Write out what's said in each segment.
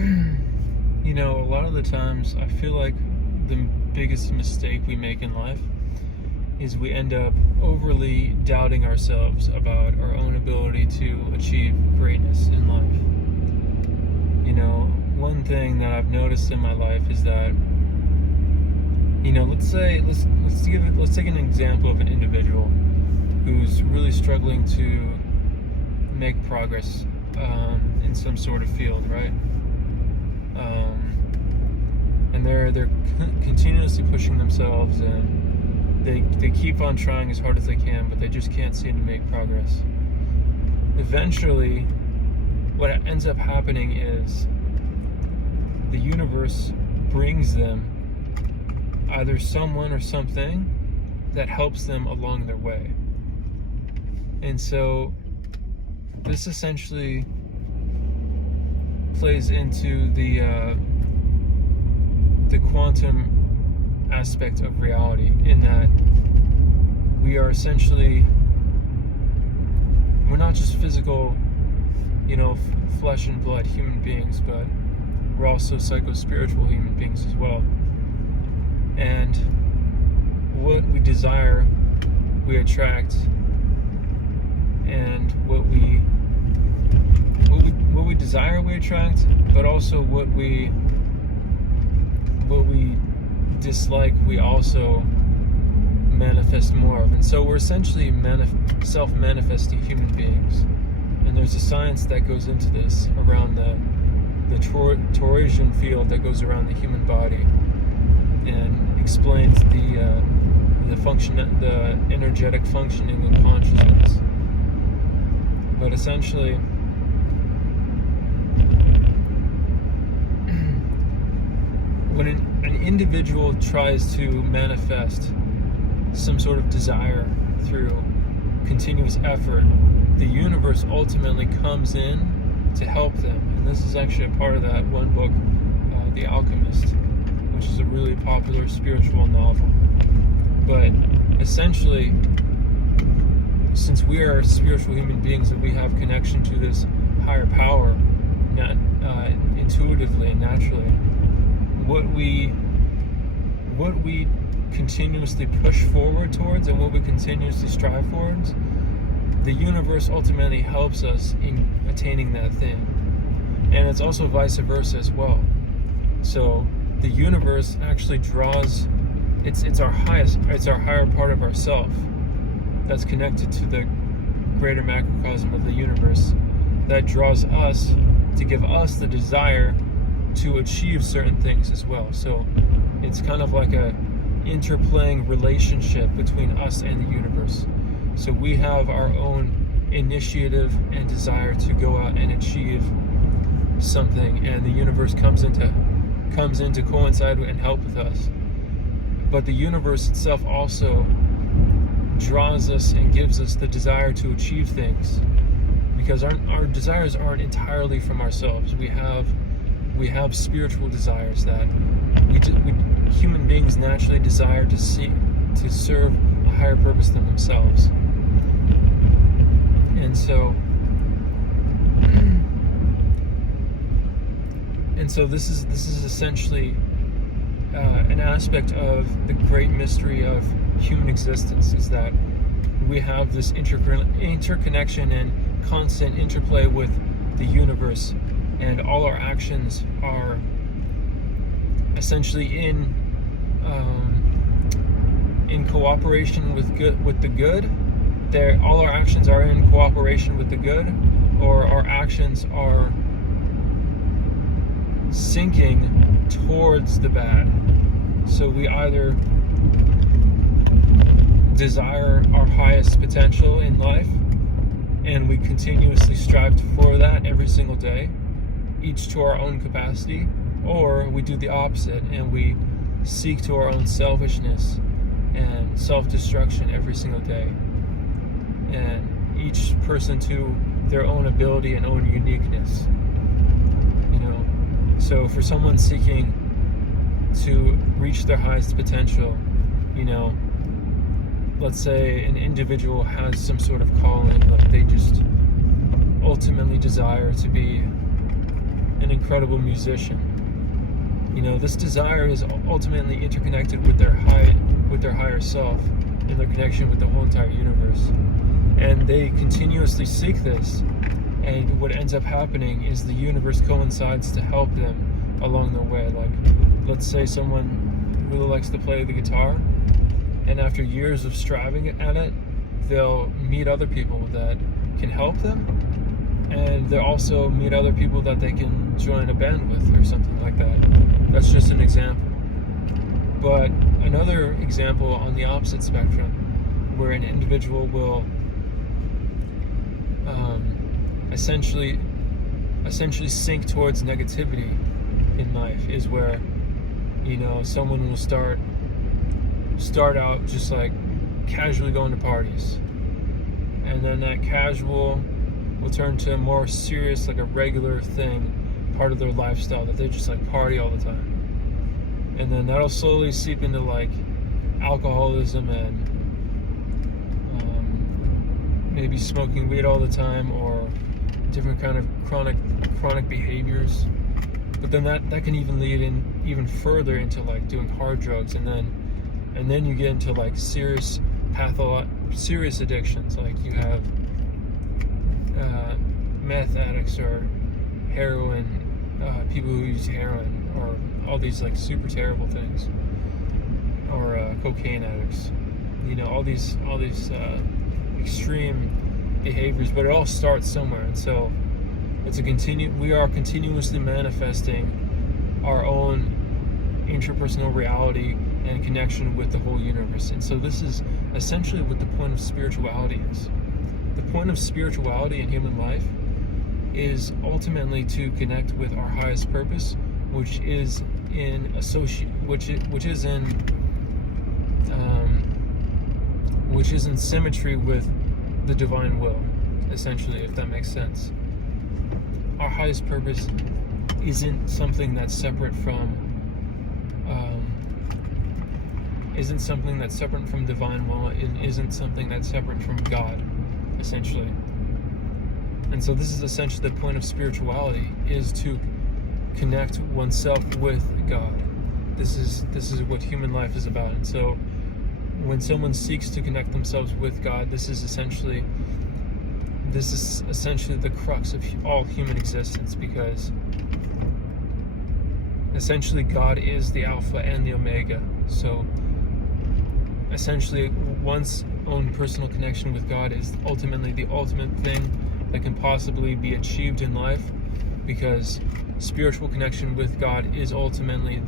A lot of the times I feel like the biggest mistake we make in life is we end up overly doubting ourselves about our own ability to achieve greatness in life. One thing that I've noticed in my life is that, let's take an example of an individual who's really struggling to make progress in some sort of field, right? And they're continuously pushing themselves, and they keep on trying as hard as they can, but they just can't seem to make progress. Eventually, what ends up happening is the universe brings them either someone or something that helps them along their way. And so this essentially plays into the quantum aspect of reality, in that we're not just physical, flesh and blood human beings, but we're also psycho-spiritual human beings as well. And what we desire, we attract, and what we desire, we attract, but also what we dislike, we also manifest more of. And so we're essentially self-manifesting human beings. And there's a science that goes into this around the torsion field that goes around the human body, and explains the energetic functioning of consciousness. But essentially, when an individual tries to manifest some sort of desire through continuous effort, the universe ultimately comes in to help them. And this is actually a part of that one book, The Alchemist, which is a really popular spiritual novel. But essentially, since we are spiritual human beings, that we have connection to this higher power, intuitively and naturally, what we continuously push forward towards and what we continuously strive towards, the universe ultimately helps us in attaining that thing. And it's also vice versa as well. So the universe actually draws, it's our higher part of ourself that's connected to the greater macrocosm of the universe, that draws us to give us the desire to achieve certain things as well. So it's kind of like a interplaying relationship between us and the universe. So we have our own initiative and desire to go out and achieve something, and the universe comes in to coincide and help with us. But the universe itself also draws us and gives us the desire to achieve things, because our desires aren't entirely from ourselves. We have spiritual desires that we human beings naturally desire to serve a higher purpose than themselves. And so this is essentially an aspect of the great mystery of human existence, is that we have this interconnection and constant interplay with the universe, and all our actions are essentially in cooperation with the good. All our actions are in cooperation with the good, or our actions are sinking towards the bad. So we either desire our highest potential in life, and we continuously strive for that every single day, each to our own capacity, or we do the opposite and we seek to our own selfishness and self-destruction every single day, and each person to their own ability and own uniqueness. So for someone seeking to reach their highest potential, let's say an individual has some sort of calling, like they just ultimately desire to be an incredible musician. You know, this desire is ultimately interconnected with their higher self and their connection with the whole entire universe. And they continuously seek this, and what ends up happening is the universe coincides to help them along their way. Like, let's say someone really likes to play the guitar, and after years of striving at it, they'll meet other people that can help them, and they'll also meet other people that they can join a band with or something like that. That's just an example. But another example on the opposite spectrum, where an individual will essentially sink towards negativity in life, is where, you know, someone will start out just like casually going to parties, and then that casual will turn to a more serious, like a regular thing, part of their lifestyle, that they just like party all the time. And then that'll slowly seep into like alcoholism and maybe smoking weed all the time, or different kind of chronic behaviors. But then that can even lead in even further into like doing hard drugs, and then you get into like serious addictions. Like you have meth addicts, or heroin, people who use heroin, or all these like super terrible things, or cocaine addicts. You know, all these extreme behaviors, but it all starts somewhere. And so we are continuously manifesting our own interpersonal reality and connection with the whole universe. And so this is essentially what the point of spirituality is. The point of spirituality in human life is ultimately to connect with our highest purpose, which is in symmetry with the divine will, essentially, if that makes sense. Our highest purpose isn't something that's separate from divine will. It isn't something that's separate from God, essentially. And so this is essentially the point of spirituality, is to connect oneself with God. This is what human life is about. And so when someone seeks to connect themselves with God, this is essentially the crux of all human existence, because essentially God is the Alpha and the Omega. So essentially one's own personal connection with God is ultimately the ultimate thing that can possibly be achieved in life, because spiritual connection with God is ultimately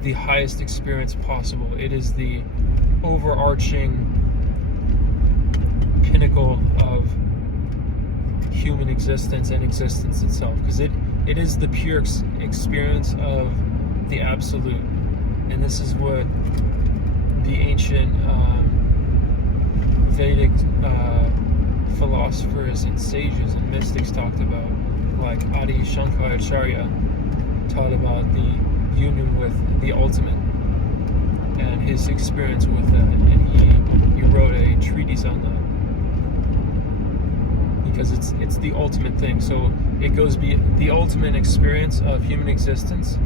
the highest experience possible. It is the overarching pinnacle of human existence and existence itself, because it is the pure experience of the absolute. And this is what the ancient Vedic philosophers and sages and mystics talked about, like Adi Shankaracharya taught about the union with the ultimate and his experience with that, and he wrote a treatise on that, because it's the ultimate thing. So it goes the ultimate experience of human existence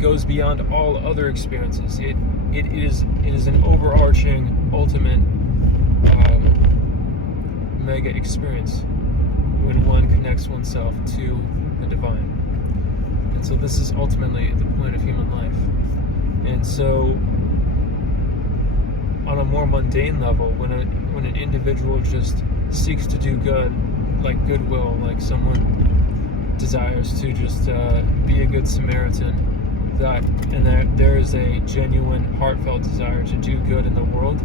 goes beyond all other experiences. It is an overarching ultimate mega experience when one connects oneself to the divine. And so this is ultimately the point of human life. And so on a more mundane level, when an individual just seeks to do good, like goodwill, like someone desires to just be a good Samaritan, and there is a genuine, heartfelt desire to do good in the world,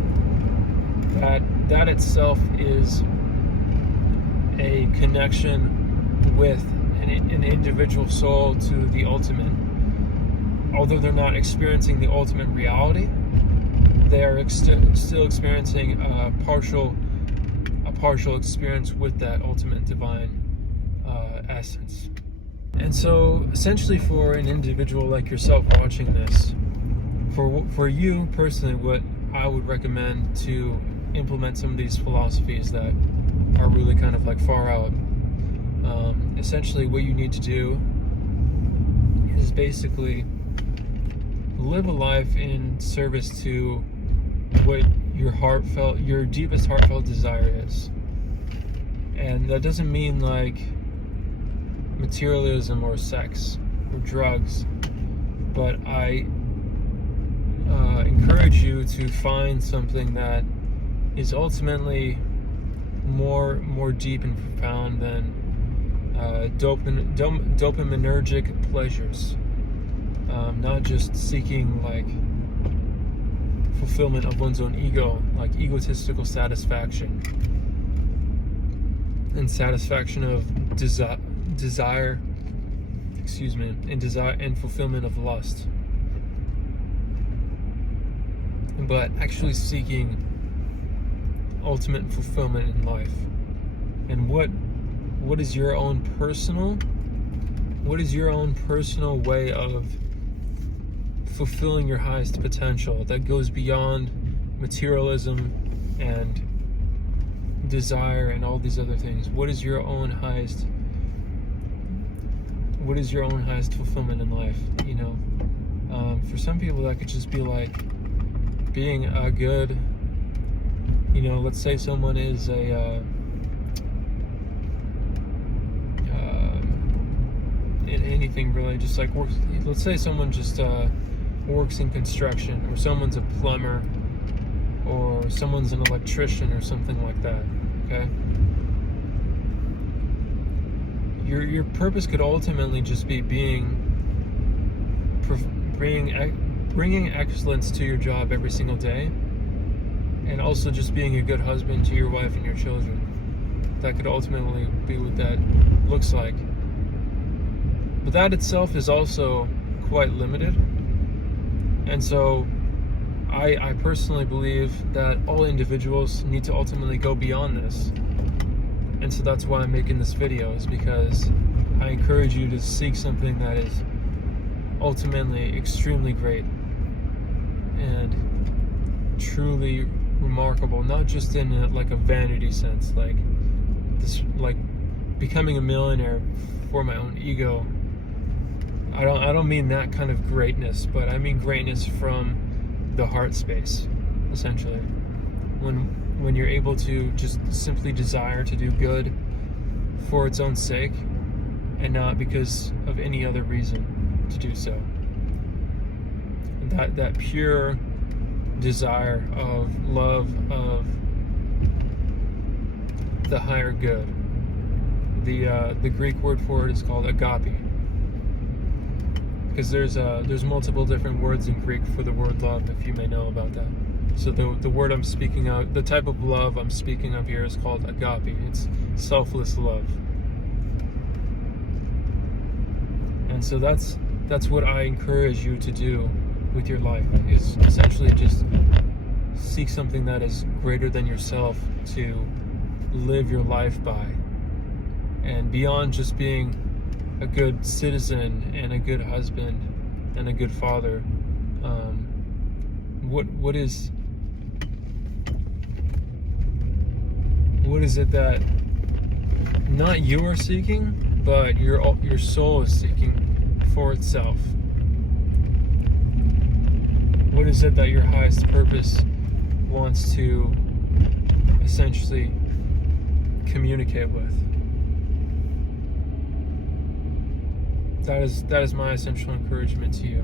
that itself is a connection with an individual soul to the ultimate. Although they're not experiencing the ultimate reality, they are still experiencing a partial experience with that ultimate divine essence. And so essentially, for an individual like yourself watching this, for you personally, what I would recommend to implement some of these philosophies that are really kind of like far out, Essentially what you need to do is basically live a life in service to what your deepest heartfelt desire is. And that doesn't mean like materialism or sex or drugs, but I encourage you to find something that is ultimately more deep and profound than dopaminergic pleasures. Not just seeking like fulfillment of one's own ego, like egotistical satisfaction and satisfaction of desire, and fulfillment of lust, but actually seeking ultimate fulfillment in life. And what is your own personal way of fulfilling your highest potential that goes beyond materialism and desire and all these other things? What is your own highest fulfillment in life? For some people that could just be like being a good, let's say someone is anything really, just like works. Let's say someone just works in construction, or someone's a plumber, or someone's an electrician, or something like that. Okay, your purpose could ultimately just be bringing excellence to your job every single day, and also just being a good husband to your wife and your children. That could ultimately be what that looks like. But that itself is also quite limited. And so I personally believe that all individuals need to ultimately go beyond this. And so that's why I'm making this video, is because I encourage you to seek something that is ultimately extremely great and truly remarkable, not just in a vanity sense, like becoming a millionaire for my own ego. I don't mean that kind of greatness, but I mean greatness from the heart space, essentially. When you're able to just simply desire to do good for its own sake and not because of any other reason to do so. That pure desire of love of the higher good. The Greek word for it is called agape. Because there's multiple different words in Greek for the word love, if you may know about that. So the word I'm speaking of, the type of love I'm speaking of here is called agape. It's selfless love. And so that's what I encourage you to do with your life, is essentially just seek something that is greater than yourself to live your life by. And beyond just being a good citizen and a good husband and a good father, what is it that not you are seeking, but your soul is seeking for itself? What is it that your highest purpose wants to essentially communicate with? That is my essential encouragement to you.